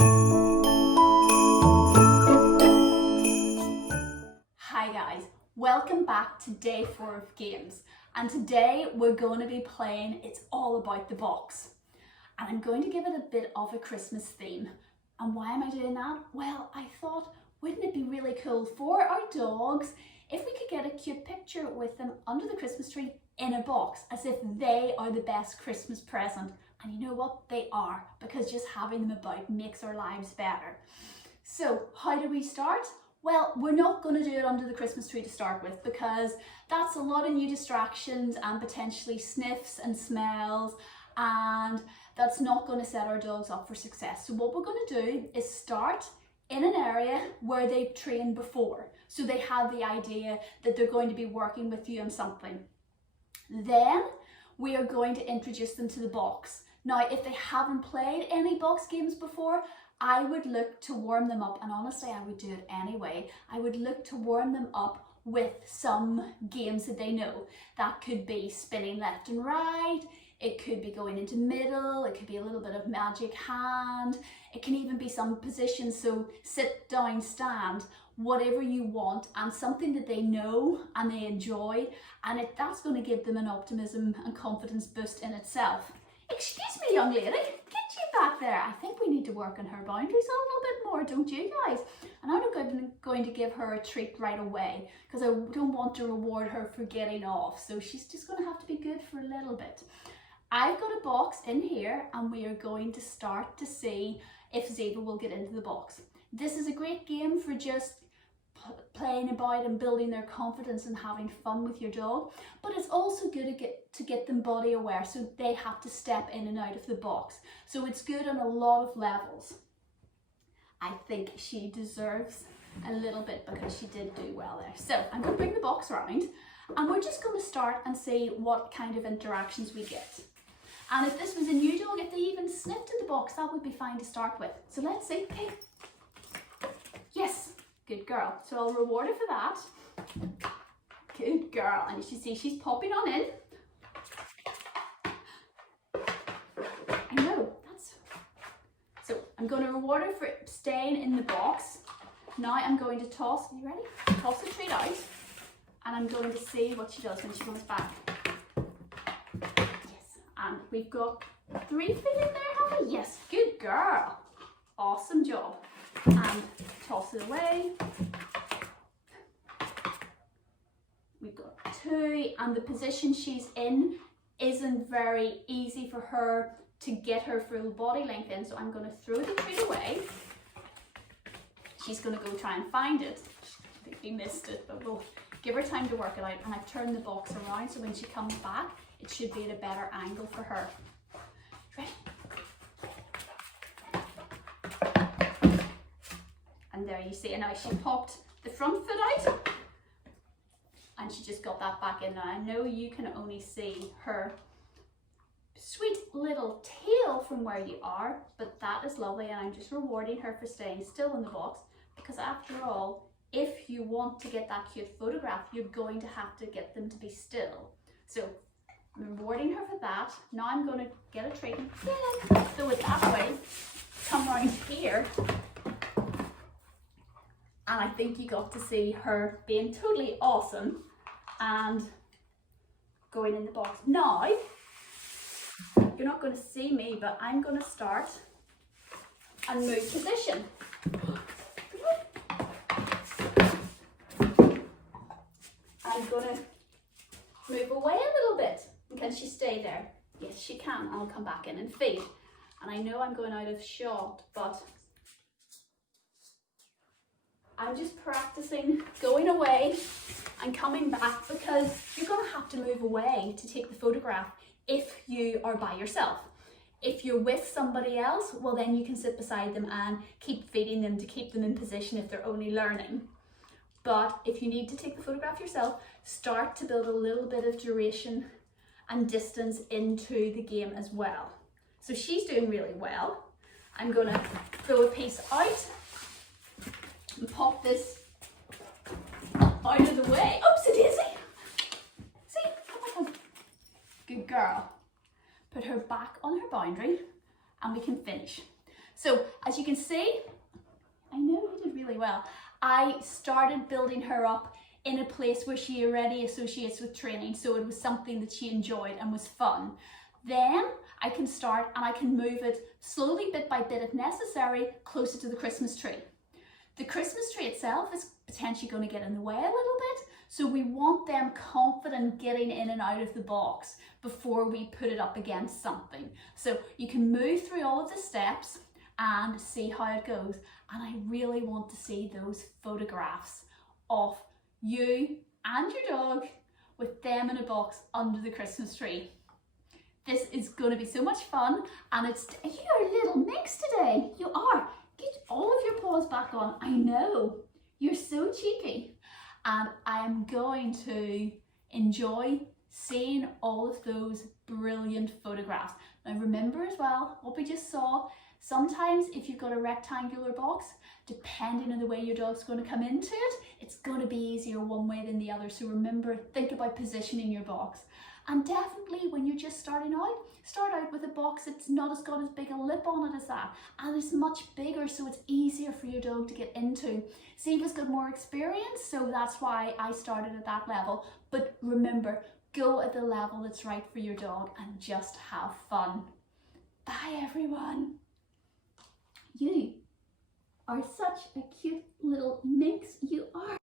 Hi guys, welcome back to day 4 of games, and today we're going to be playing It's All About the Box, and I'm going to give it a bit of a Christmas theme. And why am I doing that? Well, I thought, wouldn't it be really cool for our dogs if we could get a cute picture with them under the Christmas tree in a box, as if they are the best Christmas present. And you know what? They are, because just having them about makes our lives better. So how do we start? Well, we're not going to do it under the Christmas tree to start with, because that's a lot of new distractions and potentially sniffs and smells, and that's not going to set our dogs up for success. So what we're going to do is start in an area where they've trained before, so they have the idea that they're going to be working with you on something. Then we are going to introduce them to the box. Now, if they haven't played any box games before, I would look to warm them up, and honestly I would do it anyway. I would look to warm them up with some games that they know. That could be spinning left and right, it could be going into middle, it could be a little bit of magic hand, it can even be some positions, so sit, down, stand, whatever you want, and something that they know and they enjoy, and that's going to give them an optimism and confidence boost in itself. Excuse me, young lady, get you back there. I think we need to work on her boundaries a little bit more, don't you guys? And I'm not going to give her a treat right away, because I don't want to reward her for getting off. So she's just going to have to be good for a little bit. I've got a box in here, and we are going to start to see if Ziva will get into the box. This is a great game for just playing about and building their confidence and having fun with your dog, but it's also good to get them body aware, so they have to step in and out of the box. So it's good on a lot of levels. I think she deserves a little bit, because she did do well there. So I'm going to bring the box around, and we're just going to start and see what kind of interactions we get. And if this was a new dog, if they even sniffed at the box, that would be fine to start with. So let's see. Okay. Yes. Good girl. So I'll reward her for that. Good girl. And you should see she's popping on in. I know, that's... So I'm going to reward her for staying in the box. Now I'm going to toss, are you ready? Toss the treat out. And I'm going to see what she does when she comes back. Yes. And we've got 3 feet in there, have we? Yes. Good girl. Awesome job. And toss it away. We've got 2, and the position she's in isn't very easy for her to get her full body length in, so I'm going to throw the treat away. She's going to go try and find it. I think we missed it, but we'll give her time to work it out. And I've turned the box around, so when she comes back it should be at a better angle for her. Ready? And there you see, and now she popped the front foot out, and she just got that back in. Now I know you can only see her sweet little tail from where you are, but that is lovely, and I'm just rewarding her for staying still in the box, because after all, if you want to get that cute photograph, you're going to have to get them to be still. So I'm rewarding her for that. Now I'm going to get a treat and throw it that way, come round here. And I think you got to see her being totally awesome and going in the box. Now, you're not going to see me, but I'm going to start and move position. I'm going to move away a little bit. Can she stay there? Yes, she can. I'll come back in and feed. And I know I'm going out of shot, but I'm just practicing going away and coming back, because you're going to have to move away to take the photograph if you are by yourself. If you're with somebody else, well then you can sit beside them and keep feeding them to keep them in position if they're only learning. But if you need to take the photograph yourself, start to build a little bit of duration and distance into the game as well. So she's doing really well. I'm going to throw a piece out and pop this out of the way. Oops, it is. See? Come on. Good girl. Put her back on her boundary and we can finish. So as you can see, I know you did really well. I started building her up in a place where she already associates with training, so it was something that she enjoyed and was fun. Then I can start and I can move it slowly, bit by bit if necessary, closer to the Christmas tree. The Christmas tree itself is potentially going to get in the way a little bit, so we want them confident getting in and out of the box before we put it up against something. So you can move through all of the steps and see how it goes. And I really want to see those photographs of you and your dog with them in a box under the Christmas tree. This is going to be so much fun, and you're a little mix today. You are. Get all of your paws back on. I know. You're so cheeky. And I am going to enjoy seeing all of those brilliant photographs. Now remember as well, what we just saw, sometimes if you've got a rectangular box, depending on the way your dog's going to come into it, it's going to be easier one way than the other. So remember, think about positioning your box. And definitely when you're just starting out, start out with a box that's not got as big a lip on it as that, and it's much bigger, so it's easier for your dog to get into. Ziva's got more experience, so that's why I started at that level. But remember, go at the level that's right for your dog and just have fun. Bye everyone. You are such a cute little minx, you are.